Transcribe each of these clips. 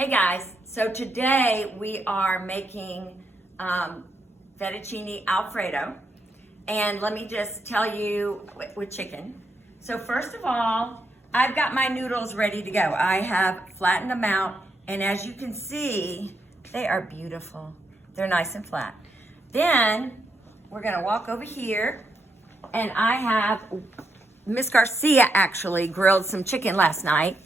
Hey guys, so today we are making fettuccine Alfredo, and let me just tell you with chicken. So first of all, I've got my noodles ready to go. I have flattened them out, and as you can see, they are beautiful. They're nice and flat. Then we're gonna walk over here, and I have, Miss Garcia actually grilled some chicken last night.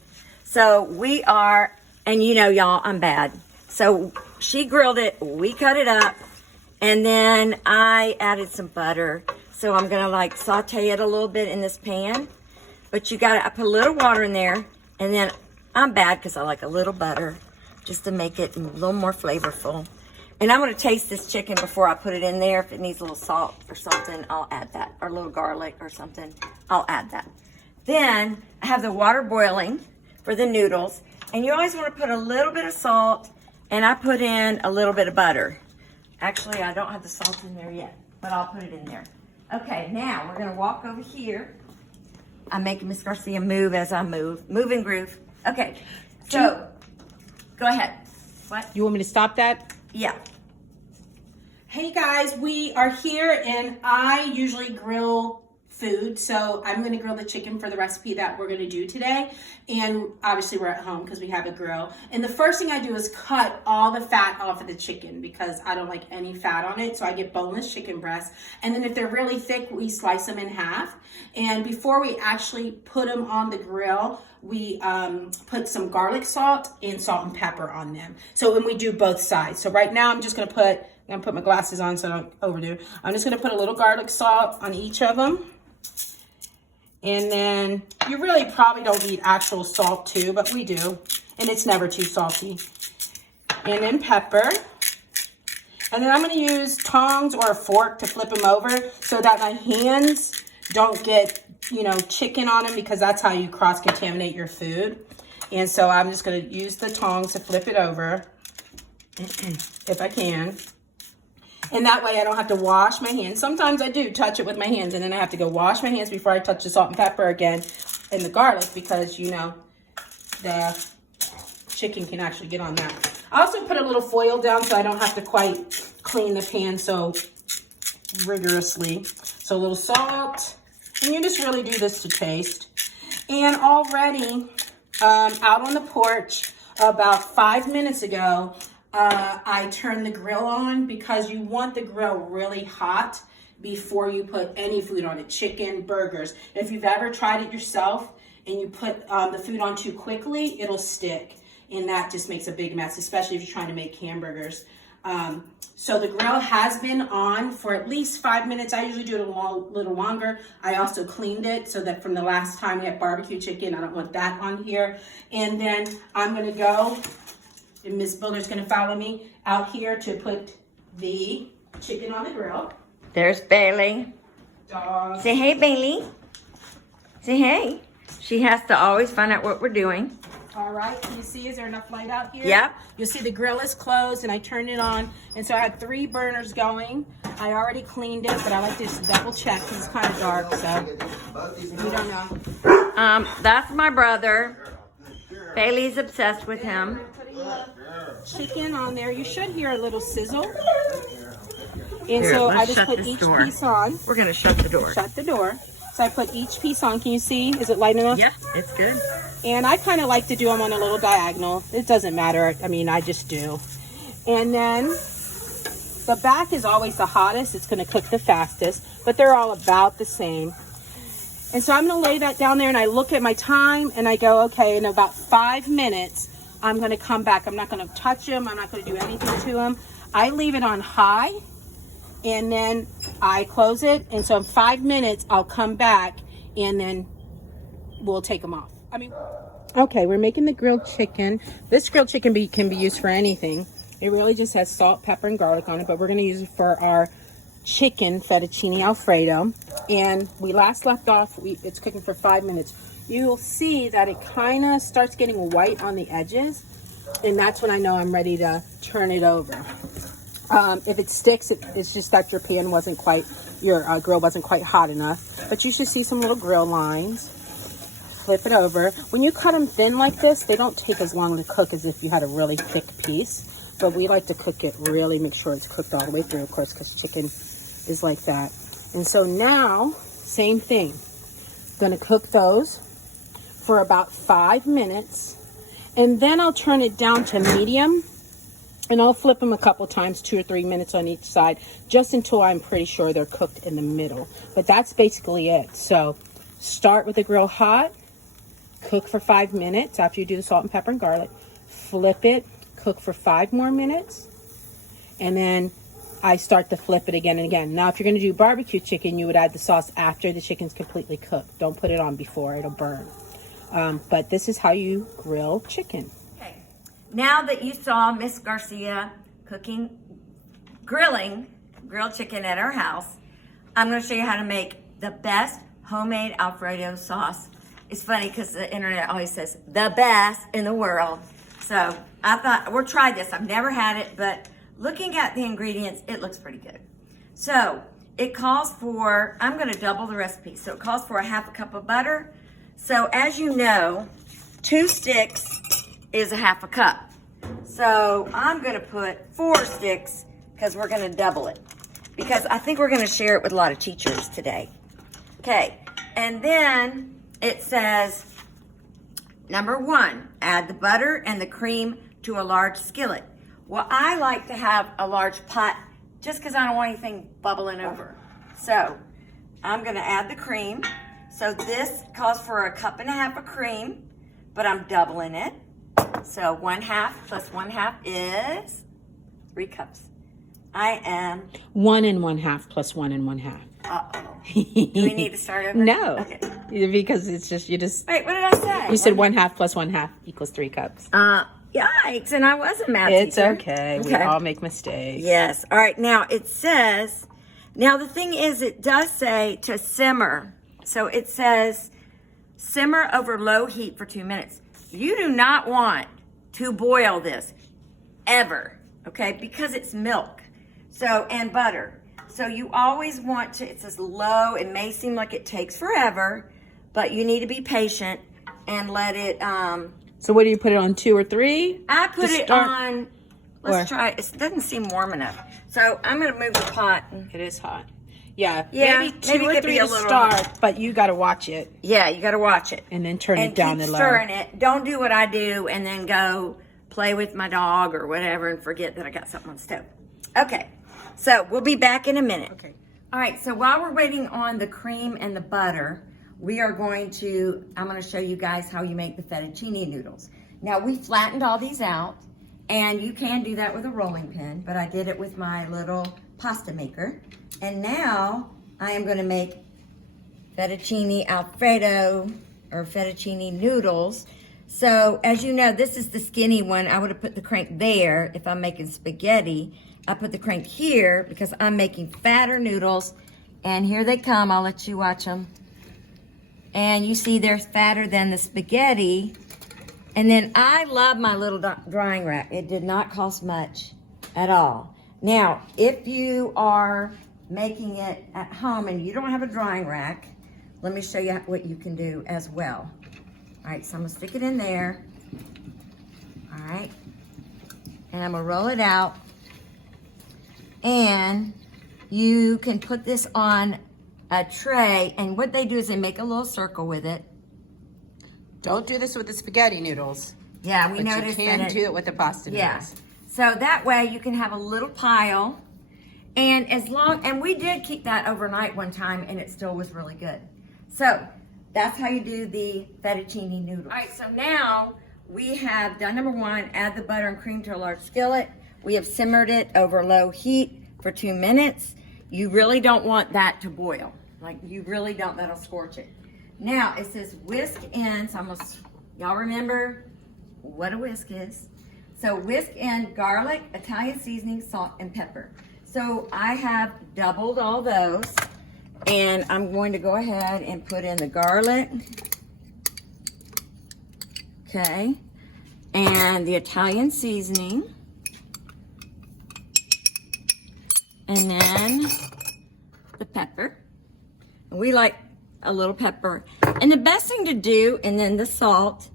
So we are, and you know y'all, I'm bad. So she grilled it, we cut it up, and then I added some butter. So I'm gonna like saute it a little bit in this pan. But you gotta, I put a little water in there, and then I'm bad because I like a little butter just to make it a little more flavorful. And I'm gonna taste this chicken before I put it in there. If it needs a little salt or something, I'll add that. Or a little garlic or something, I'll add that. Then I have the water boiling for the noodles. And you always wanna put a little bit of salt, and I put in a little bit of butter. Actually, I don't have the salt in there yet, but I'll put it in there. Okay, now we're gonna walk over here. I'm making Miss Garcia move as I move. Move and groove. Okay, so go ahead. What? You want me to stop that? Yeah. Hey guys, we are here and I usually grill food. So I'm gonna grill the chicken for the recipe that we're gonna do today. And obviously we're at home because we have a grill. And the first thing I do is cut all the fat off of the chicken because I don't like any fat on it. So I get boneless chicken breasts. And then if they're really thick, we slice them in half. And before we actually put them on the grill, we put some garlic salt and salt and pepper on them. So when we do both sides. So right now I'm just gonna put my glasses on so I don't overdo. I'm just gonna put a little garlic salt on each of them. And then you really probably don't need actual salt too, but we do. And it's never too salty. And then pepper. And then I'm gonna use tongs or a fork to flip them over so that my hands don't get, chicken on them, because that's how you cross-contaminate your food. And so I'm just gonna use the tongs to flip it over, if I can. And that way I don't have to wash my hands. Sometimes I do touch it with my hands, and then I have to go wash my hands before I touch the salt and pepper again and the garlic, because, the chicken can actually get on that. I also put a little foil down so I don't have to quite clean the pan so rigorously. So a little salt, and you just really do this to taste. And already out on the porch about 5 minutes ago, I turned the grill on because you want the grill really hot before you put any food on it, chicken, burgers. If you've ever tried it yourself and you put the food on too quickly, it'll stick. And that just makes a big mess, especially if you're trying to make hamburgers. So the grill has been on for at least 5 minutes. I usually do it a little longer. I also cleaned it so that from the last time we had barbecue chicken, I don't want that on here. And then I'm gonna go, and Miss Builder's gonna follow me out here to put the chicken on the grill. There's Bailey. Dog. Say hey, Bailey. Say hey. She has to always find out what we're doing. All right, can you see, is there enough light out here? Yep. You'll see the grill is closed and I turned it on. And so I had 3 burners going. I already cleaned it, but I like to just double check because it's kind of dark, so if you don't know. That's my brother. Bailey's obsessed with him. Chicken on there. You should hear a little sizzle. And Here, so let's I just shut put this each door. piece on. We're gonna shut the door. Shut the door. So I put each piece on. Can you see? Is it light enough? Yeah, it's good. And I kind of like to do them on a little diagonal. It doesn't matter. I mean, I just do. And then the back is always the hottest. It's going to cook the fastest, but they're all about the same. And so I'm going to lay that down there, and I look at my time and I go, okay, in about 5 minutes, I'm going to come back. I'm not going to touch them. I'm not going to do anything to them. I leave it on high, and then I close it. And so in 5 minutes, I'll come back and then we'll take them off. Okay, we're making the grilled chicken. This grilled chicken can be used for anything. It really just has salt, pepper, and garlic on it, but we're gonna use it for our chicken fettuccine Alfredo. And we last left off, it's cooking for 5 minutes. You'll see that it kind of starts getting white on the edges, and that's when I know I'm ready to turn it over. If it sticks, it's just that your grill wasn't quite hot enough. But you should see some little grill lines. flip it over. When you cut them thin like this, they don't take as long to cook as if you had a really thick piece. But we like to cook it really, make sure it's cooked all the way through, of course, because chicken is like that. And so now, same thing. Gonna cook those for about 5 minutes. And then I'll turn it down to medium. And I'll flip them a couple times, 2 or 3 minutes on each side, just until I'm pretty sure they're cooked in the middle. But that's basically it. So start with the grill hot, cook for 5 minutes after you do the salt and pepper and garlic, flip it, cook for 5 more minutes, and then I start to flip it again and again. Now, if you're going to do barbecue chicken, you would add the sauce after the chicken's completely cooked. Don't put it on before, it'll burn. But this is how you grill chicken. Okay. Now that you saw Miss Garcia grilling grilled chicken at our house, I'm going to show you how to make the best homemade Alfredo sauce. It's funny because the internet always says the best in the world. So I thought, we'll try this. I've never had it, but looking at the ingredients, it looks pretty good. So it calls for, I'm going to double the recipe. So it calls for 1/2 cup of butter. So as you know, 2 sticks is 1/2 cup. So I'm going to put 4 sticks because we're going to double it. Because I think we're going to share it with a lot of teachers today. Okay, and then it says, number 1, add the butter and the cream to a large skillet. Well, I like to have a large pot just because I don't want anything bubbling over. So I'm going to add the cream. So this calls for 1.5 cups of cream, but I'm doubling it. So 1/2 plus 1/2 is 3 cups. I am 1 1/2 plus 1 1/2. Uh-oh. Do we need to start over? No. Okay. Because it's just, you just... Wait, what did I say? You said 1/2 plus 1/2 equals 3 cups. Yikes, and I was a math It's teacher. okay. We all make mistakes. Yes. All right, now it says, now the thing is, it does say to simmer. So it says simmer over low heat for 2 minutes. You do not want to boil this ever, okay? Because it's milk, so, and butter. So you always want to, it says low. It may seem like it takes forever, but you need to be patient and let it, So what do you put it on, 2 or 3? I put it on, let's try it. It doesn't seem warm enough. So I'm going to move the pot. It is hot. Yeah, Yeah, maybe 2 maybe or it could 3 be a to little- start, but you got to watch it. Yeah, you got to watch it. And then turn And it down keep to low. stirring it. Don't do what I do and then go play with my dog or whatever and forget that I got something on the stove. Okay, so we'll be back in a minute. Okay. All right, so while we're waiting on the cream and the butter, we are going to, I'm going to show you guys how you make the fettuccine noodles. Now, we flattened all these out, and you can do that with a rolling pin, but I did it with my little pasta maker. And now I am going to make fettuccine Alfredo or fettuccine noodles. So as you know, this is the skinny one. I would have put the crank there if I'm making spaghetti. I put the crank here because I'm making fatter noodles. And here they come. I'll let you watch them. And you see they're fatter than the spaghetti. And then I love my little drying rack. It did not cost much at all. Now, if you are making it at home and you don't have a drying rack, let me show you what you can do as well. All right, so I'm gonna stick it in there. All right, and I'm gonna roll it out. And you can put this on a tray, and what they do is they make a little circle with it. Don't do this with the spaghetti noodles. Yeah, we But noticed you can that. do it with the pasta Yeah. noodles. So that way you can have a little pile. And and we did keep that overnight one time and it still was really good. So that's how you do the fettuccine noodles. All right, so now we have done number 1, add the butter and cream to a large skillet. We have simmered it over low heat for 2 minutes. You really don't want that to boil. Like you really don't, that'll scorch it. Now it says whisk in, so y'all remember what a whisk is. So whisk in garlic, Italian seasoning, salt, and pepper. So I have doubled all those, and I'm going to go ahead and put in the garlic, okay, and the Italian seasoning, and then the pepper. We like a little pepper. And And the best thing to do, and then the salt,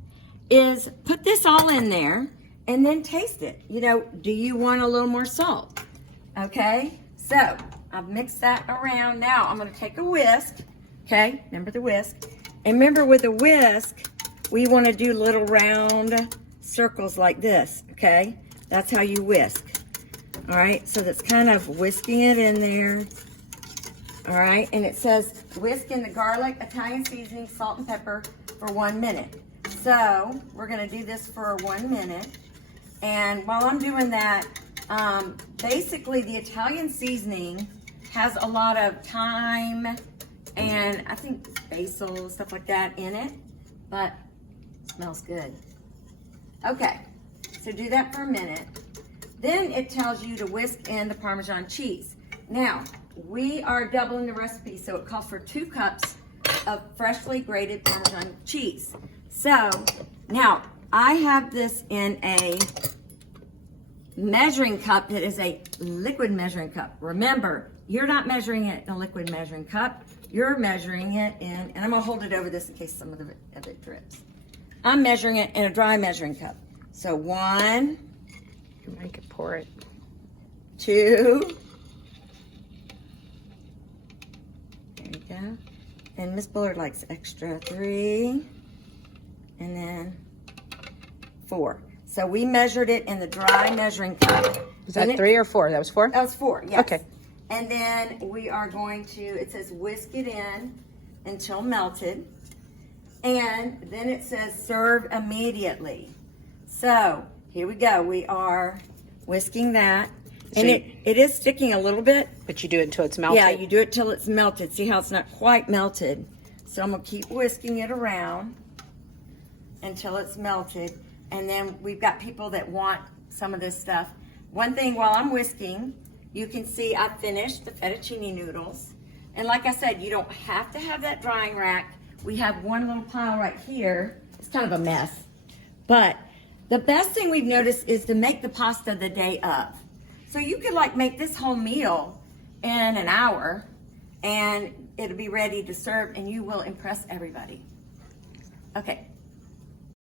is put this all in there and then taste it. You know, do you want a little more salt? Okay, so I've mixed that around. Now I'm gonna take a whisk, okay? Remember the whisk. And remember with a whisk, we wanna do little round circles like this, okay? That's how you whisk. All right, so that's kind of whisking it in there. All right, and it says whisk in the garlic, Italian seasoning, salt, and pepper for 1 minute. So we're gonna do this for 1 minute. And while I'm doing that, basically the Italian seasoning has a lot of thyme and I think basil, stuff like that in it, but it smells good. Okay, so do that for a minute. Then it tells you to whisk in the Parmesan cheese. Now, we are doubling the recipe, so it calls for 2 cups of freshly grated Parmesan cheese. So, now, I have this in a measuring cup that is a liquid measuring cup. Remember, you're not measuring it in a liquid measuring cup. You're measuring it in, and I'm gonna hold it over this in case some of it drips. I'm measuring it in a dry measuring cup. So 1, You might could pour it. 2, there you go. And Miss Bullard likes extra, 3, and then 4. So we measured it in the dry measuring cup. Was that 3 or 4? That was 4? That was 4, yes. Okay. And then we are going to, it says whisk it in until melted. And then it says serve immediately. So here we go. We are whisking that. And it is sticking a little bit. But you do it until it's melted? Yeah, you do it till it's melted. See how it's not quite melted. So I'm gonna keep whisking it around until it's melted. And then we've got people that want some of this stuff. One thing while I'm whisking, you can see I finished the fettuccine noodles. And like I said, you don't have to have that drying rack. We have one little pile right here. It's kind of a mess. But the best thing we've noticed is to make the pasta the day of. So you could like make this whole meal in an hour and it'll be ready to serve and you will impress everybody. Okay,